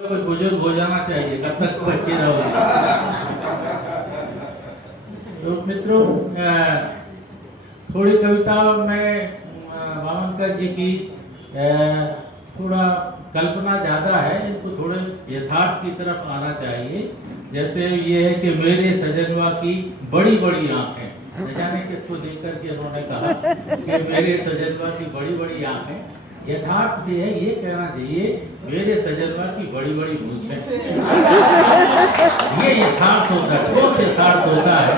कोई बुजुर्ग हो जाना चाहिए, कब तक बच्चे रहोगे। तो मित्रों, थोड़ी कविता में भावनकर जी की थोड़ा कल्पना ज्यादा है, इनको थोड़े यथार्थ की तरफ आना चाहिए। जैसे ये है कि मेरे सजनवा की बड़ी बड़ी आंखें, न जाने किसको देख करके उन्होंने कहा कि मेरे सजनवा की बड़ी बड़ी आंखें। यथार्थ भी है, ये कहना चाहिए मेरे तजर्बा की बड़ी बड़ी मूंछें। ये यथार्थ होता है, वो यथार्थ होता है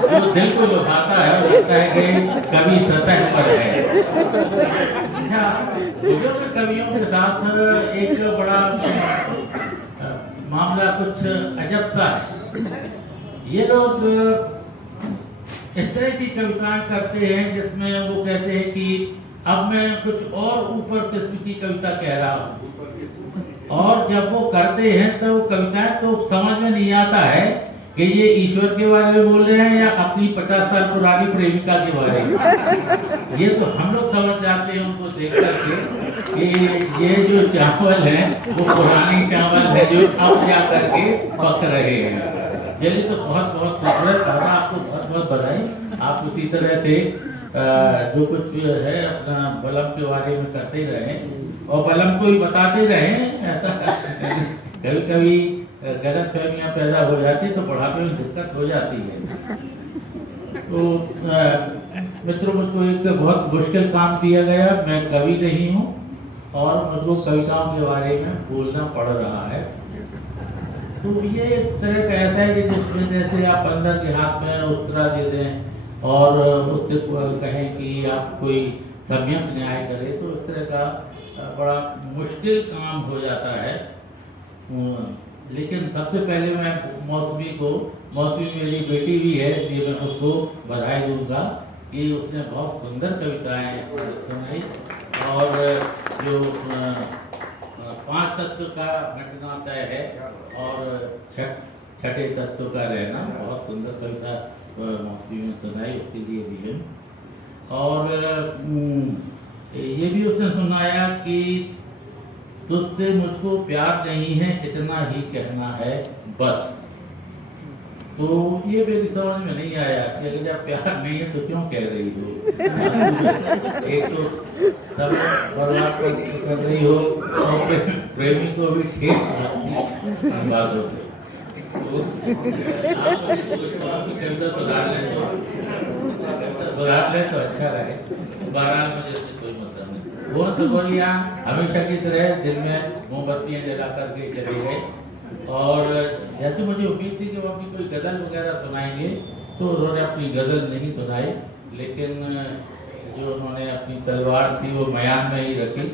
जो दिल को लुभाता है, लगता है कि कवि सतह पर है। अच्छा, बुजुर्ग कवियों के साथ एक बड़ा मामला कुछ अजब सा है। ये लोग इस तरह की कविताएं करते हैं जिसमें वो कहते हैं कि अब मैं कुछ और ऊपर किस्म की कविता कह रहा हूँ, और जब वो करते हैं तो कविताएं तो समझ में नहीं आता है कि ये ईश्वर के बारे में बोल रहे हैं या अपनी 50 साल पुरानी प्रेमिका के बारे में। ये तो हम लोग समझ जाते हैं उनको देख करके कि ये जो चावल है वो पुरानी चावल है जो अब जा करके पक रहे हैं। चलिए, तो बहुत बहुत खूबसूरत, आपको बहुत बहुत बधाई। आप उसी तरह से जो कुछ भी है अपना बलम के बारे में करते रहे और बलम को ही बताते रहे। कभी कभी गलत फहमियाँ पैदा हो जाती तो बुढ़ापे में दिक्कत हो जाती है। तो मित्रों, मुझको एक बहुत मुश्किल काम दिया गया। मैं कवि नहीं हूँ और मुझको कविताओं के बारे में बोलना पड़ रहा है। तो ये एक तरह का ऐसा है कि जिसमें जैसे आप अंदर के हाथ में उत्तरा दे दें और उससे कहें कि आप कोई संयम न्याय करें, तो इस तरह का बड़ा मुश्किल काम हो जाता है। लेकिन सबसे पहले मैं मौसमी मेरी बेटी भी है, इसलिए मैं उसको बधाई दूंगा कि उसने बहुत सुंदर कविताएं सुनाई। और जो 5 तत्व का घटना तय है और छठे तत्व का रहना, बहुत सुंदर कविता मौसमी में सुनाई, उसके लिए भी है। और ये भी उसने सुनाया कि तुझसे मुझको प्यार नहीं है, इतना ही कहना है बस। तो ये मेरी समझ में नहीं आया कि अगर जब प्यार नहीं है तो क्यों कह रही हो। एक तो सब बर्बाद कर रही हो और प्रेमी को भी ठीक बातों से सुधार ले तो अच्छा रहे। बहरहाल मुझे इससे कोई मतलब नहीं। वो तो बोलिया हमेशा की तरह दिन में मोमबत्तियां जला करके चले गए। और जैसे मुझे उम्मीद थी कि वो अपनी कोई गजल वगैरह सुनाएंगे, तो उन्होंने अपनी गजल नहीं सुनाई, लेकिन जो उन्होंने अपनी तलवार थी वो मयान में ही रखी।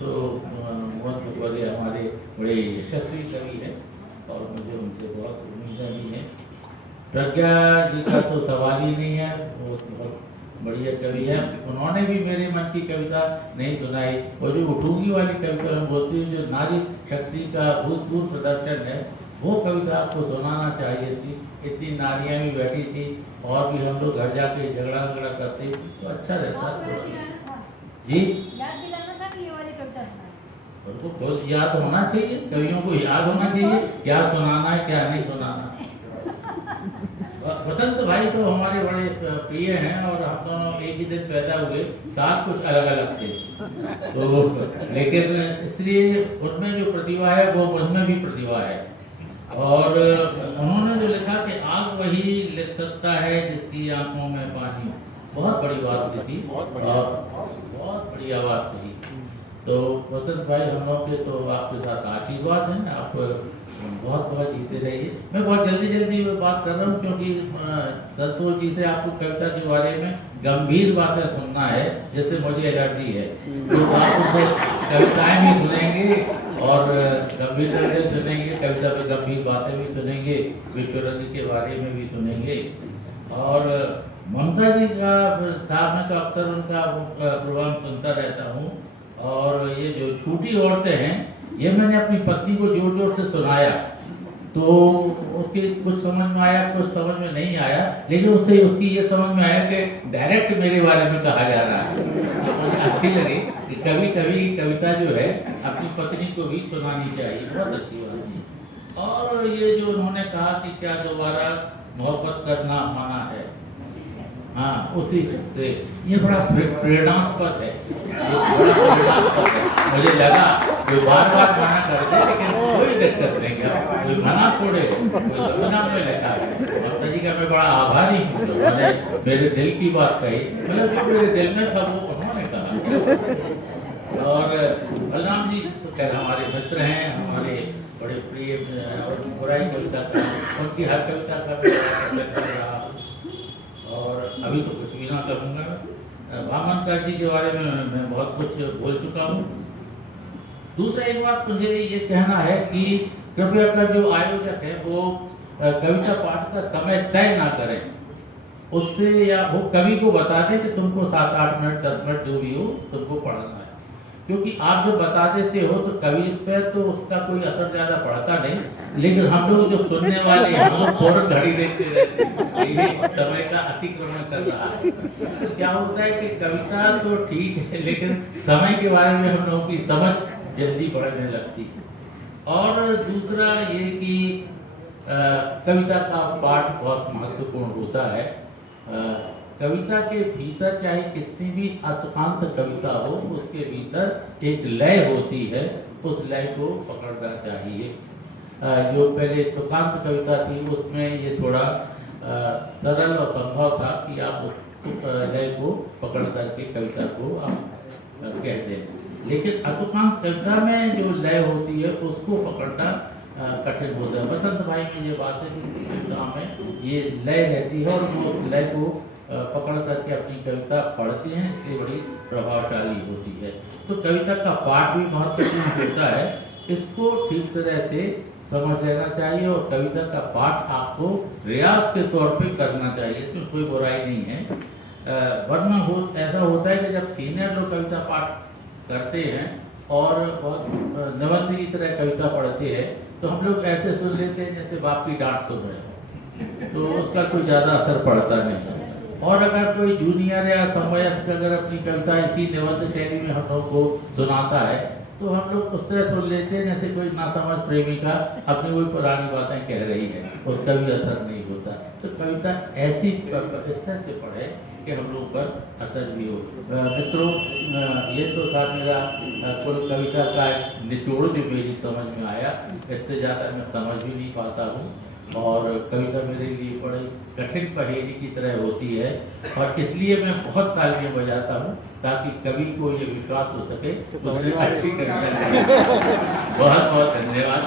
तो मोहम्मद बोले हमारे बड़े यशस्वी कवि हैं और मुझे उनसे बहुत उम्मीदें भी हैं। प्रज्ञा जी का तो सवाल ही नहीं है, वो बहुत बढ़िया कवि है। उन्होंने भी मेरे मन की कविता नहीं सुनाई। और जो उठूंगी वाली कविता हम बोलती हूँ, जो नारी शक्ति का भूतपूर्व प्रदर्शन है, वो कविता आपको सुनाना चाहिए थी। इतनी नारियां भी बैठी थी और भी हम लोग घर जाके झगड़ा करते तो अच्छा रहता। जी, उनको खुद याद होना चाहिए, कवियों को याद होना चाहिए क्या सुनाना है क्या नहीं सुनाना। वसंत भाई तो हमारे बड़े प्रिय हैं और हम दोनों एक ही दिन पैदा हुए, साथ कुछ अलग अलग थे। तो लेकिन इसलिए उनमें जो प्रतिभा है वो मुझमें भी प्रतिभा है। और उन्होंने जो लिखा कि आग वही लिख सकता है जिसकी आंखों में पानी, बहुत बड़ी बात की थी और बहुत बढ़िया बात कही। तो वसंत भाई, हम लोग के तो आपके साथ आशीर्वाद है, आप बहुत बहुत जीते रहिए। मैं बहुत जल्दी बात कर रहा हूँ क्योंकि संतोष जी से आपको कविता के बारे में गंभीर बातें सुनना है, जैसे मुझे एलर्जी है। तो आप उसे कविताएं भी सुनेंगे और गंभीर से सुनेंगे, कविता पे गंभीर बातें भी सुनेंगे, विश्वरंग के बारे में भी सुनेंगे। और ममता जी का साहब में तो अक्सर उनका प्रोग्राम सुनता रहता हूँ। और ये जो छोटी औरतें हैं, ये मैंने अपनी पत्नी को जोर जोर से सुनाया तो उसकी कुछ समझ में आया, कुछ समझ में नहीं आया, लेकिन उससे उसकी ये समझ में आया कि डायरेक्ट मेरे बारे में कहा जा रहा है। तो मुझे अच्छी लगी कि कभी कभी कविता जो है अपनी पत्नी को भी सुनानी चाहिए, बहुत अच्छी बात है। और ये जो उन्होंने कहा कि क्या दोबारा मोहब्बत करना मना है, हाँ उसी से ये बड़ा प्रेरणास्पद है, ये बड़ा प्रेरणास्पद है। मुझे लगा कोई बार बार मना कर दे, लेकिन कोई दिक्कत नहीं है, कोई मना छोड़े, कोई सपना में लगा है। माता जी का मैं बड़ा आभारी हूँ, उन्होंने मेरे दिल की बात कही, मतलब जो मेरे दिल में था वो उन्होंने कहा। और बलराम जी तो खैर हमारे मित्र हैं, हमारे बड़े प्रिय, और बुराई कविता का उनकी हर कविता का रहा, और अभी तो कुछ भी ना करूँगा। वामनकर जी के बारे में मैं बहुत कुछ बोल चुका हूँ। दूसरा एक बात मुझे ये कहना है कि कृपया कर जो आयोजक है वो कविता पाठ का समय तय ना करें, उससे या वो कवि को बता दें कि तुमको 7-8 मिनट 10 मिनट जो भी हो तुमको पढ़ना है, क्योंकि आप जो बता देते हो तो कवि पे तो उसका कोई असर ज्यादा पड़ता नहीं, लेकिन हम लोग जो सुनने वाले हैं हम लोग फौरन घड़ी देखते रहते हैं, ये समय का अतिक्रमण कर रहा है। तो क्या होता है कि कविता तो ठीक है, लेकिन समय के बारे में हम लोगों की समझ जल्दी बढ़ने लगती है। और दूसरा ये कि कविता का पाठ बहुत महत्वपूर्ण होता है। कविता के भीतर चाहे कितनी भी अर्थांत कविता हो, उसके भीतर एक लय होती है, उस लय को पकड़ना चाहिए। जो पहले तुकांत कविता थी उसमें ये थोड़ा सरल और संभव था कि आप उस लय को पकड़ करके कविता को आप कह दें, लेकिन अतुकांत कविता में जो लय होती है उसको पकड़ना कठिन होता है। बसंत भाई की ये बातें कविता में ये लय रहती है और वो लय को पकड़ करके अपनी कविता पढ़ते हैं, इसलिए बड़ी प्रभावशाली होती है। तो कविता का पाठ भी महत्वपूर्ण होता है, इसको ठीक तरह से समझ लेना चाहिए और कविता का पाठ आपको रियाज के तौर पे करना चाहिए, इसमें कोई बुराई नहीं है। वरना ऐसा होता है कि जब सीनियर लोग कविता पाठ करते हैं और बहुत निबंध की तरह कविता पढ़ते हैं तो हम लोग ऐसे सुन लेते हैं जैसे बाप की डांट सुन रहे हो, तो उसका कोई ज़्यादा असर पड़ता नहीं। और अगर कोई जूनियर या समवयस्क अगर अपनी कविता इसी निबंध शैली में हम लोग को सुनाता है तो हम लोग उस तरह सुन लेते हैं जैसे कोई नासमझ प्रेमिका अपनी कोई पुरानी बातें कह रही है, उसका भी असर नहीं होता। तो कविता ऐसी इस तरह से पढ़े कि हम लोग पर असर भी हो। मित्रों, ये तो था मेरा कुल कविता का निचोड़ जो मेरी समझ में आया, इससे ज़्यादा मैं समझ भी नहीं पाता हूँ और कविता मेरे लिए बड़ी कठिन पहेली की तरह होती है और इसलिए मैं बहुत तालियां बजाता हूँ ताकि कवि को ये विश्वास हो सके तो अच्छी कविता। बहुत बहुत धन्यवाद।